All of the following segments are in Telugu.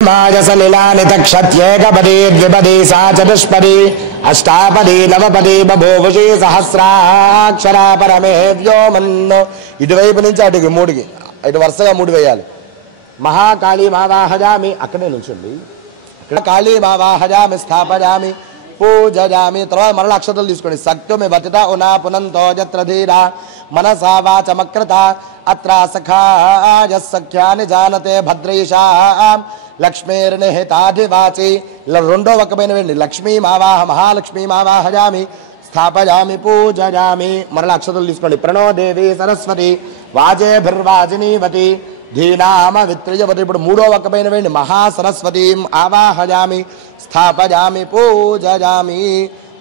माजसलिलानि तक्षत्येकपदी द्विपदी सा चतुष्पदी अष्टापदी नवपदी बभूवुषी सहस्राक्षरा परमेव्यो मन्नो ఇటువైపు నుంచి అటుకి మూడుకి ఇటు వరుసగా మూడు వేయాలి. మహాకాళీ మావాహజామి అక్కడే నుంచండి. ఇక్కడ కాళీ మావాహజామి స్థాపయామి పూజయామి. తర్వాత మరణ అక్షతలు తీసుకోండి. సక్తుమి వతిత ఉనా పునంతో యత్ర ధీరా మనసా వాచమక్రత అత్ర సఖాయ సఖ్యాని జానతే భద్రైషా లక్ష్మీర్నిహితాధివాచి. ఇలా రెండో ఒక్కమైన వెళ్ళి లక్ష్మీ మావాహ మహాలక్ష్మీ మావాహజామి స్థాపయామి పూజయామి. మరణ అక్షతలు తీసుకోండి. ప్రణో దేవి సరస్వతి వాజేభిర్వాజినీవతి ధీనామ విత్రయవతి. ఇప్పుడు మూడో ఒక్కమైన వెళ్ళి మహాసరస్వతీం ఆవాహయామి స్థాపయామి పూజయామి.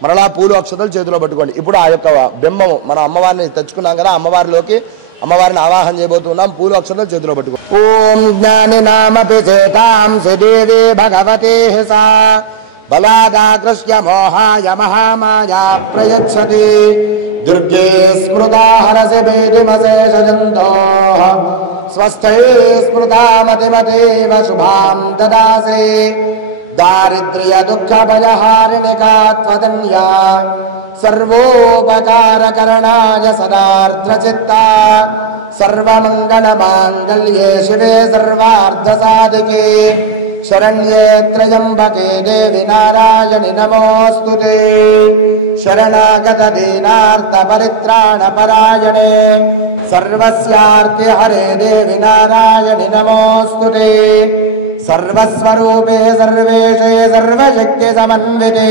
మరలా పూలు అక్షతలు చేతిలో పట్టుకోండి. ఇప్పుడు ఆ యొక్క బింబము మనం అమ్మవారిని తెచ్చుకున్నాం కదా, అమ్మవారిలోకి అమ్మవారిని ఆవాహన చేయబోతున్నాం. పూలు అక్షతలు చేతిలో పట్టుకో. ఓం జ్ఞాని నామపి చేతాం శ్రీదేవి భగవతే సా బలాదాకృష్య మోహాయ మహామాయా ప్రయచ్చతి దుర్గే స్మృతా హరసి భేదిమశేషజంతో స్వస్థై స్మృతా మతిమతేవ శుభాం దదాసి దారిద్ర్య దుఃఖ భయహారిణికాత్వదన్యా సర్వోపకారకరణాయ సదార్ద్రచిత్తా సర్వమంగళమాంగళ్యే శివే సర్వార్ధసాధికే శరణ్యే త్రయంబకే దేవి నారాయణి నమోస్తుతే శరణాగత దీనార్త పరిత్రాణ పరాయణే సర్వస్యార్తి హరే దేవి నారాయణి నమోస్తుతే సర్వస్వరూపే సర్వేషే సర్వశక్తి సమన్వితే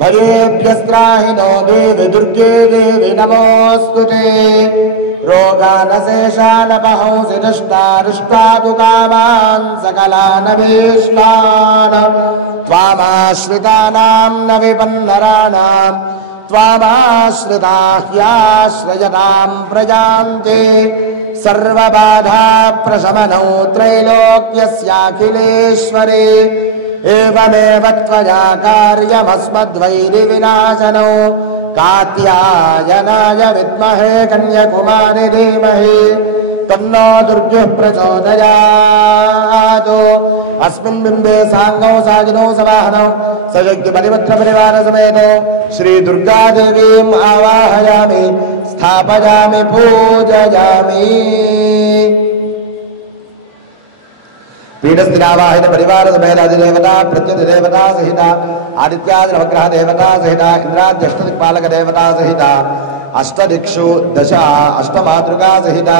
భయేభ్యస్త్రాహినో దేవి దుర్గే దేవి నమోస్తుతే రోగానశేషానపహంసి దుష్టారుష్టాదుకామాన్ సకలానభీష్టాన్ త్వామాశ్రితానాం న విపన్నరాణాం త్వామాశ్రితాహ్యాశ్రయతాం ప్రజాంతే సర్వబాధా ప్రశమనౌ త్రైలోక్యస్యాఖిలేశ్వరే ఏవమేవ త్వయా కార్యమస్మద్వైరి వినాశనౌ కాత్యాయనాయ విద్మహే కన్యాకుమారి ధీమహి తన్నో దుర్గః ప్రచోదయాత్. అస్మిన్ బింబే సాంగౌ సాజినౌ సవాహనౌ సయజ్ఞ పరిపత్ర పరివార సమేతో శ్రీ దుర్గాదేవీం ఆవాహయామి స్థాపయామి పూజయామి. పీఠస్థిరావాహిత పరివార సమేత అధిదేవత ప్రత్యుదేవత సహిత ఆదిత్యాది నవగ్రహ దేవత సహిత ఇంద్రాద్యష్టదిక్పాలక దేవత సహిత అష్టదిక్షు దశ అష్టమాతృకా సహిత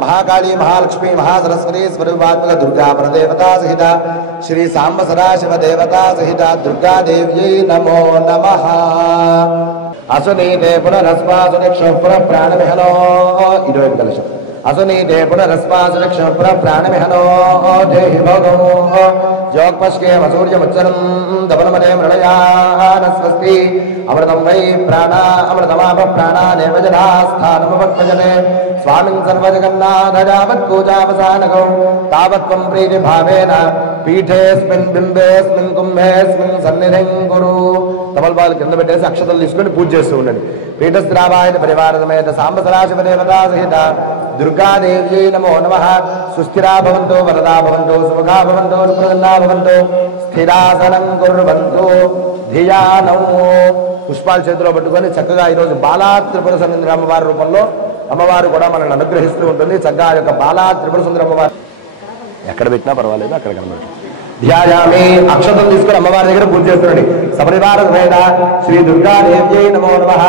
మహాకాళీ మహాలక్ష్మీ మహాసరస్వతి స్వరూపాత్మక దుర్గా ప్రదేవత సహిత శ్రీ సాంబ సదాశివ దేవత సహిత దుర్గాదేవ్యై నమో నమః. అసునీతే పునరస్వాసుదిక్ష పునః ప్రాణమిహనో ఇటువైపు కలశం అసునీతే పునరస్వాసుదిక్ష పునః ప్రాణమిహనో దేహి భోగో జోక్పశ్కే సూర్యముచ్చరం దవనమనే మృళయాన స్వస్తి అమృతం వై ప్రాణ అమృతమాప ప్రాణానేవ జనాస్థానముపక్వజనే స్వామిన్ సర్వజగన్నాథయావత్ పూజావసానకౌ తావత్వం ప్రీతి భావేన పీఠేస్మిన్ బింబేస్మిన్ కుంభేస్మిన్ సన్నిధిం కురు. తమలపాలు కింద పెట్టేసి అక్షతలు తీసుకొని పూజ చేస్తూ ఉండండి. పీఠస్థిరావాహిత పరివార సమేత సాంబ సదాశివ దేవతా సహిత దుర్గాదేవ్యై నమో నమః. సుస్థిరా భవంతు వరదా భవంతు సుముఖా భవంతు ప్రసన్నా భవంతు స్థిరాసనం కుర్వంతు ధియానౌ. పుష్పాలు చేతిలో పట్టుకొని చక్కగా ఈరోజు బాలా త్రిపుర సుందరి అమ్మవారి రూపంలో అమ్మవారు కూడా మనల్ని అనుగ్రహిస్తూ ఉంటుంది. చక్కగా యొక్క బాలా త్రిపుర సుందరి అమ్మవారు ఎక్కడ పెట్టినా పర్వాలేదు, అక్కడ కనబడుతుంది. ధ్యాయామి అక్షతలు తీసుకుని అమ్మవారి దగ్గర పూజ చేస్తున్నాడు. సపరివార సమేత శ్రీ దుర్గాదేవ్యై నమో నమః.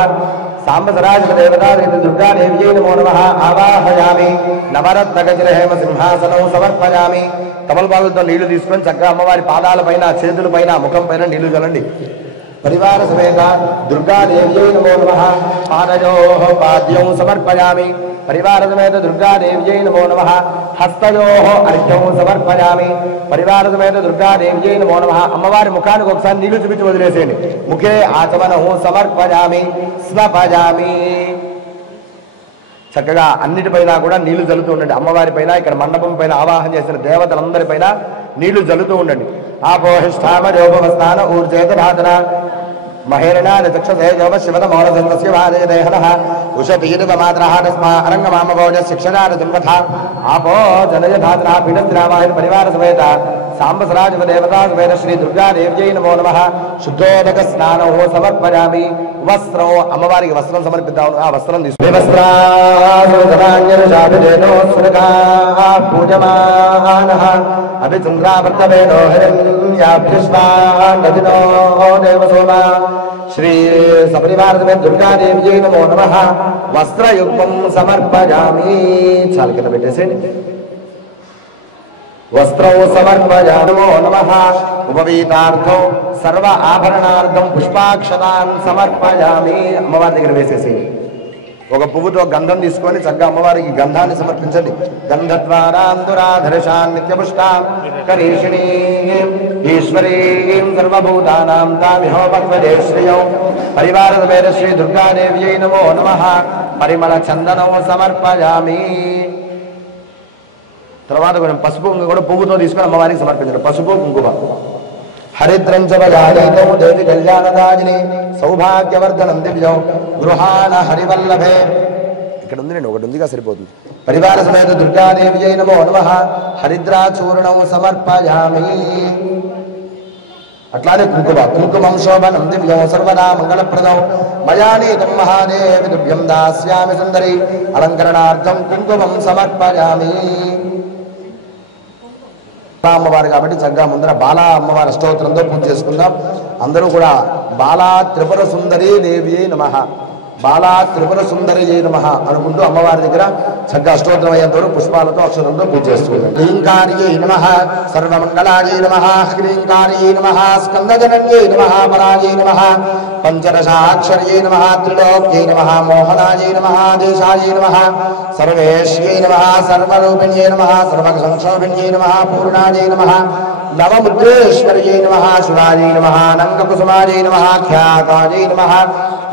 సాంబ సదాశివ దేవత శ్రీ దుర్గాదేవ్యై నమో నమః. ఆవాహయామి నవరత్నగజరహేమ సింహాసనం సమర్పయామి. తమలపాలతో నీళ్లు తీసుకొని చక్కగా అమ్మవారి పాదాల పైన చేతుల పైన ముఖం పైన నీళ్లు చల్లండి. పరివార సమేత దుర్గాదేవ్యై నమో నమః. పాదయోః పాద్యం సమర్పయామి. పరివార సమేత దుర్గాదేవ్యై నమో నమః. హస్తయోః అర్ఘ్యం సమర్పయామి. పరివార సమేత దుర్గాదేవ్యై నమో నమః. అమ్మవారి ముఖానికి ఒకసారి నీళ్లు చూపించి వదిలేసేయండి. ముఖే ఆచమనః సమర్పయామి స్వపయామి. చక్కగా అన్నిటిపైన కూడా నీళ్లు జల్లుతూ ఉండండి. అమ్మవారి పైన ఇక్కడ మండపం పైన ఆవాహన చేసిన దేవతలందరిపైన నీళ్లు జల్లుతూ ఉండండి. ఆపోహిష్టామయోపవస్థాన ఊర్జేత భాతన महेरणाद चक्षुषे योव शिवतमोरसस्य वादे देहनः उषतीर्वमात्रः तस्मा अरङ्गमामभोज शिक्षणाद दुर्वथा आपो जनयधात्रा पीडद्रावाहिन परिवार समेत सांबसराज देवता समेत श्री दुर्गा देव्यै नमो नमः शुद्धोदक स्नानो समर्पयामि वस्त्रो अम्मवारिकी वस्त्रं समर्पिद्दामु आ वस्त्रं తీసుకొని वस्त्रासुरधान्यनुशाभिदेनो सुरगा पूजमानः अभिचन्द्रावर्तवेनो हिरण्याभ्युष्माण्डदिनो देवसोमा श्री सपरिवार समेत दुर्गा देव्यै नमो नमः वस्त्रयुग्मं समर्पयामि चाल కింద పెట్టేసేయండి वस्त्रौ समर्पयामि नमो नमः उपवीतार्थं सर्व आभरणार्थं पुष्पाक्षतान् समर्पयामि అమ్మవారి దగ్గర వేసేసేయండి ఒక పువ్వుతో గంధం తీసుకొని చక్కగా అమ్మవారికి గంధాన్ని సమర్పించండి గంధద్వారాంతురాధర్షాన్ నిత్యపుష్టాం కరీషిణీం ఈశ్వరీం సర్వభూతానాం తామిహో భగవదే శ్రియౌ పరివార సమేత శ్రీ దుర్గాదేవ్యై నమో నమః పరిమళ చందనం సమర్పయామి తర్వాత కొంచెం పసుపు కూడా పువ్వుతో తీసుకొని అమ్మవారికి సమర్పించండి పసుపు కుంకుమ హరిద్రంచవయానీతో దేవి కళ్యాణదాయిని సౌభాగ్యవర్ధనం దివ్యం గృహాణ హరివల్లభే ఇక్కడ ఉందండి ఒకటి ఉందిగా సరిపోతుంది పరివార సమేత దుర్గాదేవ్యై నమో నమః హరిద్రాచూర్ణం సమర్పయామి అట్లానే కుంకుమం శోభనం దివ్యం సర్వదా మంగళప్రదం మయా నీతం మహాదేవి దివ్యం దాస్యామి సుందరి అలంకరణార్థం కుంకుమం సమర్పయామి అమ్మవారు కాబట్టి చక్కగా ముందర బాలా అమ్మవారి స్తోత్రంతో పూజ చేసుకుందాం అందరూ కూడా బాలా త్రిపుర సుందరీ దేవ్యై నమః బాలా త్రిపుర సుందరీ నమః అనుకుంటూ అమ్మవారి దగ్గర చక్కగా స్తోత్రం అయ్యేంత వరకు పుష్పాలతో అక్షరంతో పూజ చేసుకుందాం హ్రీంకార్యై నమః సర్వమంగళాయై నమః హ్రీంకార్యై నమః స్కందజనన్యై నమః పరాయై నమః పంచదశాక్షర్యై నమః త్రిలోక్యై నమః మోహనాయై నమః దేశాయై నమః సర్వేశ్యై నమః సర్వరూపిణ్యై నమః సర్వసంక్షోభిణ్యై నమః పూర్ణాయై నమః నవముద్రేశ్వర్యై నమః శివాయై నమః అనంగకుసుమాయై నమః ఖ్యాతాయై నమః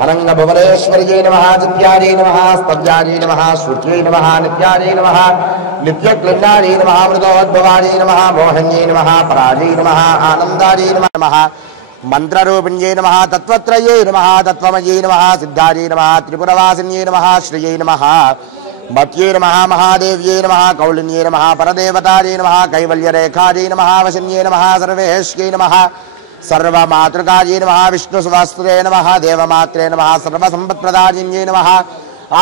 అనంగభువనేశ్వర్యై నమః దిత్యాయై నమః స్తవ్యాయై నమః శృత్యై నమః నిత్యాయై నమః నిత్యక్లిన్నాయై నమః మృతోద్భవాయై నమః మోహన్యై నమః పరాజై నమః ఆనందాయై నమః మంత్రరూపిణ్యై నమః తత్వత్రయై నమః తత్వమయై నమః సిద్ధాయై నమః త్రిపురవాసిన్యై నమః శ్రియై నమః మత్యై నమః మహాదేవ్యై నమః కౌళిన్యై నమః పరదేవతాయై నమః కైవల్యరేఖాయై నమః వశన్యై నమః సర్వేశ్యై నమః సర్వమాతృకాయై నమః విష్ణుసువాస్త్రే నమః దేవమాత్రే నమః సర్వసంపత్ప్రదాయిన్యై నమః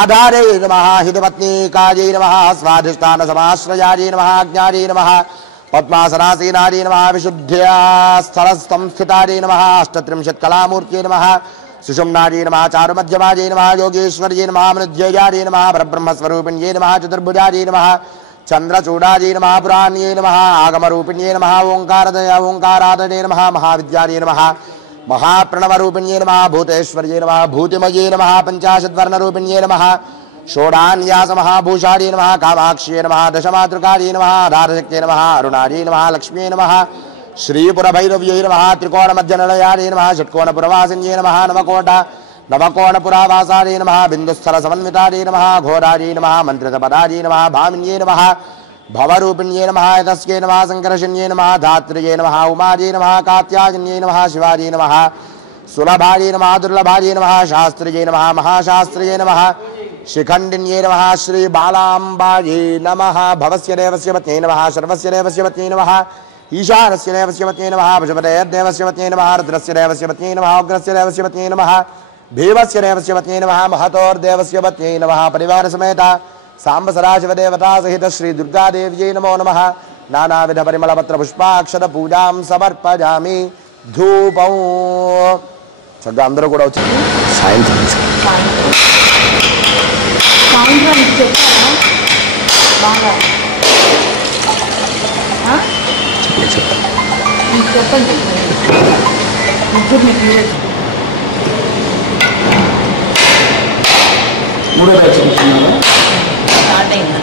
ఆధారై నమః హితపత్నీకాయై నమః స్వాధిష్టాన సమాశ్రయాయై నమః జ్ఞాయై నమః పద్మాసనాసీనాయై నమః విశుద్ధ్యా స్థలసంస్థితాయై నమః అష్టత్రింశత్కళామూర్త్యై నమః సుషుమ్నాయై నమః చారుమధ్యమాయై నమః యోగేశ్వర్యై నమః మృత్యుంజయాయై నమః పరబ్రహ్మస్వరూపిణ్యై నమః చతుర్భుజాయై నమః చంద్రచూడాయై నమః పురాణ్యై నమః ఆగమరూపిణ్యై నమః ఓంకారాదయై నమః మహావిద్యాయై నమః మహాప్రణవరూపిణ్యై నమః భూతేశ్వర్యై నమః భూతిమయై నమః పంచాశద్వర్ణరూపిణ్యై నమః షోడాన్యాస మహాభూషాయై నమః కామాక్ష్యై నమః దశమాతృకాయై నమః ఆధారశక్త్యై నమః అరుణాయై నమః లక్ష్మ్యై నమః శ్రీపురభైరవ్యై నమః త్రికోణమధ్యనిలయాయై నమః షట్కోణపురవాసిన్యై నమః నవకోణపురావాసాయై నమః బిందుస్థల సమన్వితాయై నమః ఘోరాయై నమః మంత్రితపదాయై నమః భామిన్యై నమః భవరూపిణ్యై నమః తస్యై నమః సంకర్షణ్యై నమః ధాత్ర్యై నమః ఉమాయై నమః కాత్యాయన్యై నమః శివాయై నమః సులభాయై నమః దుర్లభాయై నమః శాస్త్రియై నమః మహాశాస్త్రియై నమః శిఖండిన్యై నమః శ్రీ బాలాంబాయై నమః భవస్య దేవస్య పత్న్యై నమః సర్వస్య దేవస్య పత్న్యై నమః ఈశానస్య దేవస్య పత్న్యై నమః పశుపతేర్దేవస్య పత్న్యై నమః రుద్రస్య దేవస్య పత్న్యై నమః ఉగ్రస్య దేవస్య పత్న్యై నమః భీమస్య దేవస్య పత్న్యై నమః మహతోర్దేవస్య పత్న్యై నమః పరివార సమేత సాంబ సదాశివ దేవతా సహిత శ్రీ దుర్గాదేవ్యై నమో నమః నానావిధ పరిమళపత్ర పుష్పాక్షత పూజాం సమర్పయామి ధూపం చక్కగా అందరూ కూడా వచ్చి సాయంత్రం చెప్పండి మూడో బ్యాచ్ స్టార్ట్ అయింది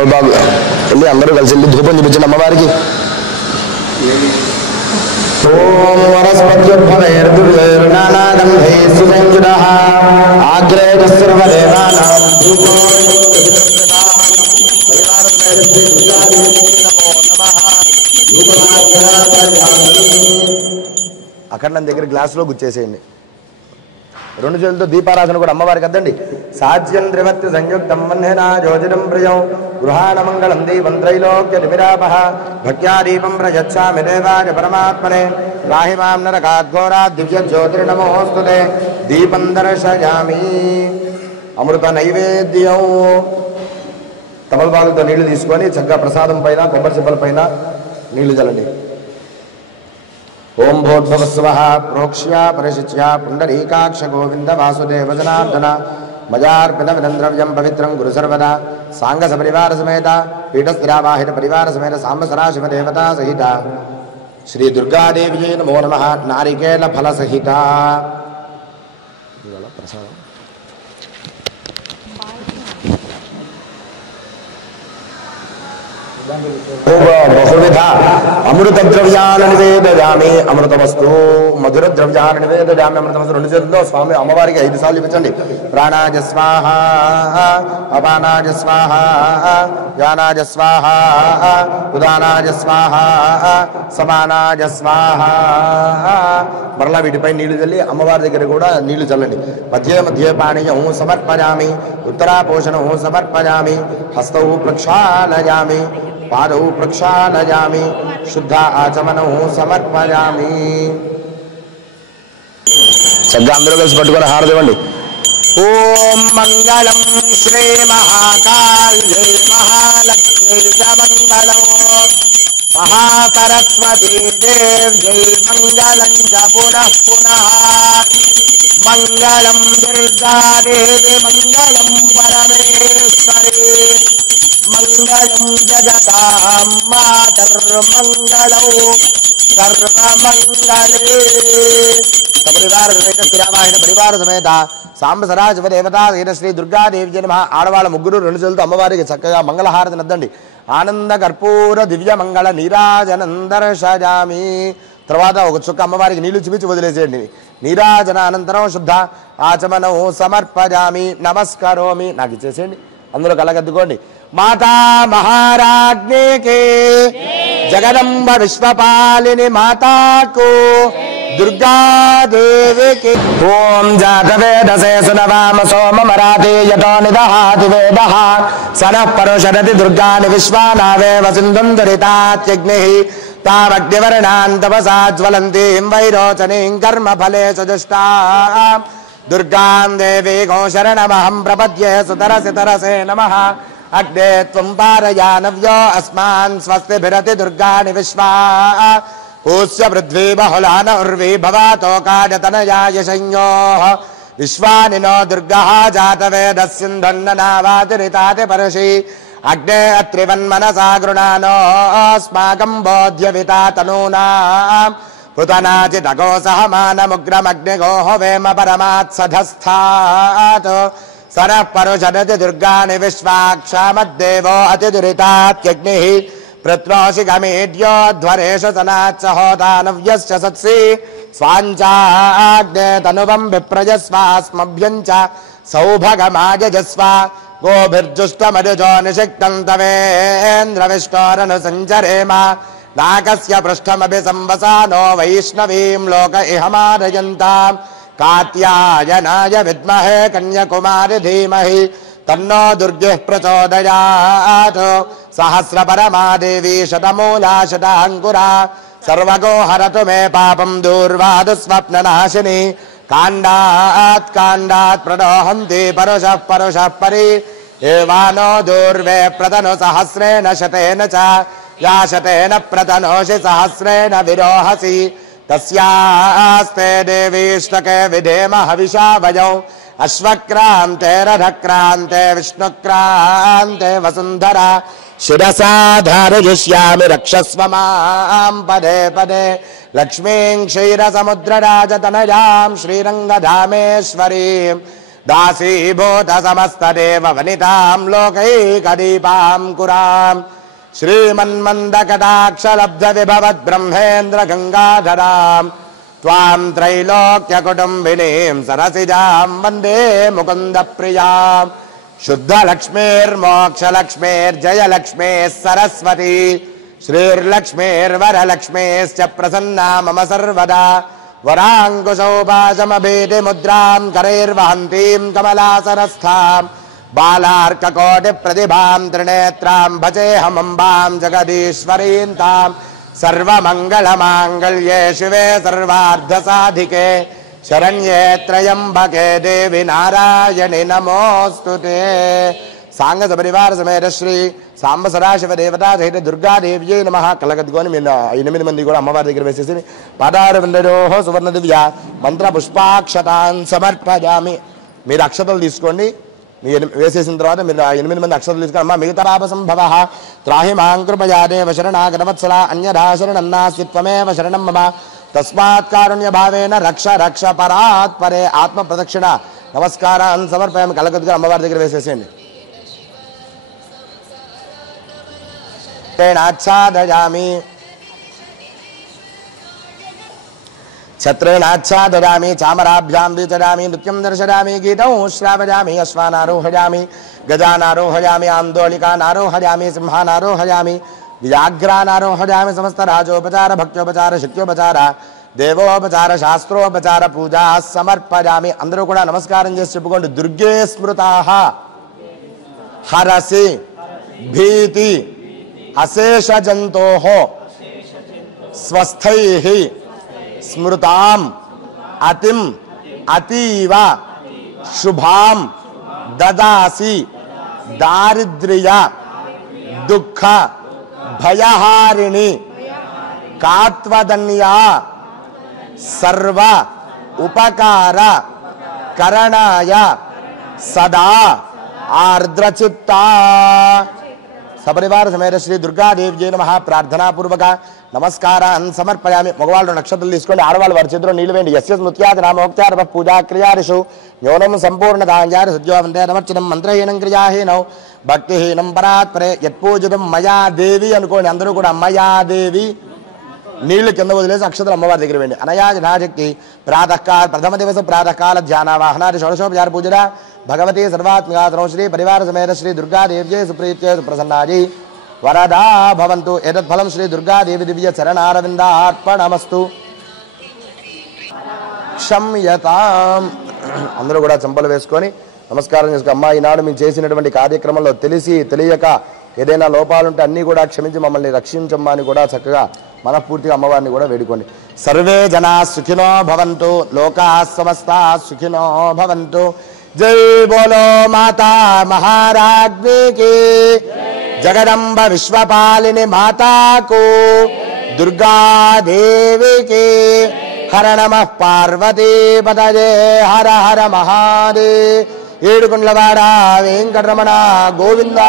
తమలపాకు వెళ్ళి అందరూ కలిసి వెళ్ళి ధూపం చూపించండి అమ్మవారికి. ఓం వనస్పత్యుర్భవేర్నానాగంధైః సుగంధినః ఆగ్రేయ సర్వదేవానాం ధూపో అఖండం దగ్గర గ్లాసులో గుచ్చేసేయండి. రెండు చేతులతో దీపారాధన కూడా అమ్మవారికి అద్దండి. సాధ్యం త్రివత్తి సంయుక్తం వన్నేనా జ్యోతిరం ప్రియం గృహాణ మంగళం దీపం త్రైలోక్య నిమిరాపః భక్త్యా దీపం ప్రయచ్ఛామి దేవాయ పరమాత్మనే రాహి మాం నరకాద్ఘోరా దివ్య జ్యోతిర్నమోస్తుతే దీపం దర్శయామి. అమృత నైవేద్యం తమలపాకులతో నీళ్లు తీసుకొని చక్కగా ప్రసాదం పైన కొబ్బరి చిప్పల పైన నీళ్లు చల్లండి. ఓం భోద్భవస్వః ప్రోక్ష్య పరిశిచ్య పుండరీకాక్ష గోవింద వాసుదేవ జనార్దన మయార్పిత వినంద్రవ్యం పవిత్రం గురు సర్వదా సాంగ సపరివార సమేత పీఠస్థిరావాహిత పరివార సమేత సాంబ సదాశివ దేవతా సహిత శ్రీ దుర్గాదేవి నమో నమః. నారికేల ఫల సహిత ప్రసాదం బహువిధ అమృత ద్రవ్యాన్ని నివేదయామి. అమృతవస్తు మధుర ద్రవ్యాన్ని నివేదయామి. అమృతవస్తు రెండు చేతుల్లో స్వామి అమ్మవారికి 5 సార్లు ఇప్పించండి. ప్రాణాయ స్వాహ అపానాయ స్వాహ యానాయ స్వాహ ఉదానాయ స్వాహ సమానాయ స్వాహ. మరలా వీటిపై నీళ్లు చల్లి అమ్మవారి దగ్గర కూడా నీళ్లు చల్లండి. మధ్య మధ్య పానీయం సమర్పయామి. ఉత్తరాపోషణం సమర్పయామి. హస్తౌ ప్రక్షాళయామి. పాదౌ ప్రక్షాళయామి. శుద్ధ ఆచమనం సమర్పయామి. చక్కగా అందరూ కలిసి పట్టుకొని హారదివ్వండి. ఓం మంగళం శ్రీ మహాకాళే మహాలక్ష్మీ మంగళం మహాసరస్వతీ దేవ్యై మంగళం చ పునః పునః. మంగళం దుర్గాదేవి మంగళం పరమేశ్వరీ మంగళం జగతాం మాతర్మంగళౌ సర్వమంగళే. సపరివార సమేత స్థిరావాహిత పరివార సమేత సాంబ సదాశివ దేవతా సహిత శ్రీ దుర్గాదేవి నమః. ఆడవాళ్ళ ముగ్గురు రెండు చేతులతో అమ్మవారికి చక్కగా మంగళహారతి నద్దండి. ఆనంద కర్పూర దివ్య మంగళ నీరాజనం దర్శయామి. తర్వాత ఒక చుక్క అమ్మవారికి నీళ్లు చూపించి వదిలేసేయండి. నీరాజన అనంతరం శుద్ధ ఆచమనం సమర్పయామి. నమస్కారోమి. నాకు ఇచ్చేసేయండి. అందరూ కళ్ళగద్దుకోండి. మాతా మహారాజ్ఞికి జగదంబ విశ్వపాలిని మాతాకు దుర్గాదేవికి. ఓం జాతవేదసే సునవామ సోమమరాతే యతో నిదహాతి వేదః సనః పరుషరతి దుర్గాని విశ్వానావేవ సింధుం దరితాత్యగ్నిః తామగ్నివర్ణాన్ తపసా జ్వలంతీం వైరోచనీం కర్మఫలే సుజుష్టాం దుర్గాం దేవీగో శరణమహం ప్రపద్యే సుతరసి తరసే నమః. అగ్నే త్వం పారయానవ్యో అస్మాన్ స్వస్తిభిరతి దుర్గాని విశ్వా పూష్య పృథ్వీ బహుళాన ఉర్వీ భవాతో కాజతనయాయ సంయోః విశ్వాని నో దుర్గః జాతవేదస్సింధన్ననావాతిరితాతి పరశి అగ్నే అత్రివన్మనసా గృణానోస్మాకం బోధ్యవితా తనూనాం పుతనాచితగో సహమానముగ్రమగ్నిగోః వేమ పరమాత్సధస్థాత్ సనః పరుషరతి దుర్గాని విశ్వాక్షామద్దేవో అతిదురితాత్యగ్నిః ప్రత్రోషి గమేడ్యోధ్వరేషు సనాచ్చ హోతానవ్యశ్చ సత్సి స్వాంచాగ్నే తనువం విప్రజస్వాస్మభ్యం చ సౌభగమాజస్వ గోభిర్జుష్టమరుజో నిషిక్తం తవేంద్ర విష్ణోరను సంచరేమ నాకస్య పృష్ఠమభి సంవసానో వైష్ణవీం లోక ఇహ మారయంతాం కాత్యాయనాయ విద్మహే కన్యాకుమారి ధీమహి తన్నో దుర్గే ప్రచోదయాత్. సహస్రపరమా దేవీ శతమూలా శతాంకురా సర్వగో హరతు మే పాపం దూర్వాదు స్వప్ననాశిని కాండాత్ కాండాత్ ప్రదోహంతి పరుషః పరుషః పరి ఏవానో దూర్వే ప్రతను సహస్రేణ శతేన చ యా శతేన ప్రతనోషి సహస్రేణ విరోహసి తస్యాస్తే దేవీష్టకే విధేమ హవిషా వయౌ అశ్వక్రాంతే రథక్రాంతే విష్ణుక్రాంతే వసుంధరా శిరసా ధారయిష్యామి రక్షస్వ మాం పదే పదే లక్ష్మీం క్షీరసముద్రరాజతనయాం శ్రీరంగధామేశ్వరీం दासीभूत समस्तदेव वनितां लोकैकदीपां कुरां श्रीमन्मन्दकटाक्षलब्ध विभवद् ब्रह्मेन्द्र गंगाधरां त्वां त्रैलोक्यकुटुम्बिनीं सरसिजां वन्दे मुकुन्दप्रियां शुद्धलक्ष्मीर्मोक्षलक्ष्मीर्जयलक्ष्मीः सरस्वती श्रीर्लक्ष्मीर्वरलक्ष्मीश्च प्रसन्ना मम सर्वदा वराङ्कुशौपाशमभेदिमुद्रां करैर्वहन्तीं कमलासनस्थां बालार्ककोटिप्रतिभां त्रिनेत्रां भजेऽहमम्बां जगदीश्वरीं तां सर्वमङ्गलमाङ्गल्ये शिवे सर्वार्धसाधिके शरण्ये त्र्यम्बके देवी नारायणि नमोऽस्तुते। सांग सपरिवार समेत श्री सांब सदाशिव देवता सहित दुर्गा देव्यै नमः कलगद्गोनि మీరు 8 మంది కూడా అమ్మవారి దగ్గర వేసేసి పాదార విందరోహ సువర్ణ దివ్య మంత్ర పుష్పాక్షతాన్ సమర్పయామి. మీరు అక్షతలు తీసుకోండి. మీరు వేసేసిన తర్వాత మీరు 8 మంది అక్షతలు తీసుకొని అమ్మ మిగతా పాప సంభవ త్రాహి మాం కృపయా దేవ శరణాగతవత్సల అన్యదా శరణం నాస్తి త్వమేవ శరణం మమ తస్మాత్ కారుణ్య భావేన రక్ష రక్ష పరాత్ పరే ఆత్మ ప్రదక్షిణ నమస్కారాన్ సమర్పయామి. కలగద్గా అమ్మవారి దగ్గర వేసేసేయండి. छत्रेणाच्छादयामि छत्रेणाच्छादयामि चामराभ्यां विचरामि नृत्यं दर्शयामि गीतं श्रावयामि अश्वानारोहयामि गजानारोहयामि आन्दोलिकानारोहयामि सिंहानारोहयामि व्याघ्रानारोहयामि समस्त राजोपचार भक्त्योपचार शक्त्योपचार देवोपचार शास्त्रोपचार पूजा समर्पयामि. अंदरू కూడా నమస్కారం చేసి చెప్పుకోండి. దుర్గే స్మృతాః హరసి భీతి अशेष जंतोः स्वस्थैः स्मृतां अतिम अतीव शुभां ददासि दारिद्र्य दुःख भयहारिणी कात्वदन्या सर्व उपकार करणाय सदा आर्द्रचित्ता. सपरिवार समेत श्री दुर्गा देवी नमः प्रार्थना पूर्वक नमस्कारान् समर्पयामि. मगवाళ్ళు నక్షత్రాలు తీసుకోండి. ఆడవాళ్ళు వారి చేతిలో నీళ్లు వేయండి. యస్య స్మృత్యాది నామోక్త్యార పూజా క్రియాదిషు న్యూనం సంపూర్ణదాయారి సద్యోవంతే నమర్చనం మంత్రహీనం క్రియాహీనం భక్తిహీనం పరాత్పరే యత్పూజితం మయా దేవి అనుకోండి. అందరూ కూడా మయా దేవి నీళ్లు కింద వదిలేసి అక్షతలు అమ్మవారి దగ్గర వేయండి. అనయా జనాశక్తి ప్రాతకాల ప్రథమ దివస ప్రాతకాల ధ్యానావాహనాది షోడశోపచార పూజన भगवती सर्वात्मिका श्री परिवार समेत श्री दुर्गा देव्यै सुप्रीत्यै सुप्रसन्नायै वरदा भवन्तु. एतत् फलं श्री दुर्गा देवी दिव्य चरणारविन्दार्पणमस्तु. क्षम्यताम्. అందరూ కూడా చెంపలు వేసుకొని నమస్కారం చేసుకో. అమ్మా ఈనాడు మేము చేసినటువంటి కార్యక్రమంలో తెలిసి తెలియక ఏదైనా లోపాలుంటే అన్నీ కూడా క్షమించి మమ్మల్ని రక్షించమ్మా అని కూడా చక్కగా మనఃపూర్తిగా అమ్మవారిని కూడా వేడుకోండి. సర్వే జనా సుఖినో భవంతు లోకాః సమస్తాః సుఖినో భవంతు. जय बोलो माता महाराज्ञी की जगदम्ब विश्वपालिनी माता को दुर्गा देवी की हर नमः पार्वती पतये हर हर महादेव. ఏడుకొండలవాడ వెంకటరమణ గోవింద.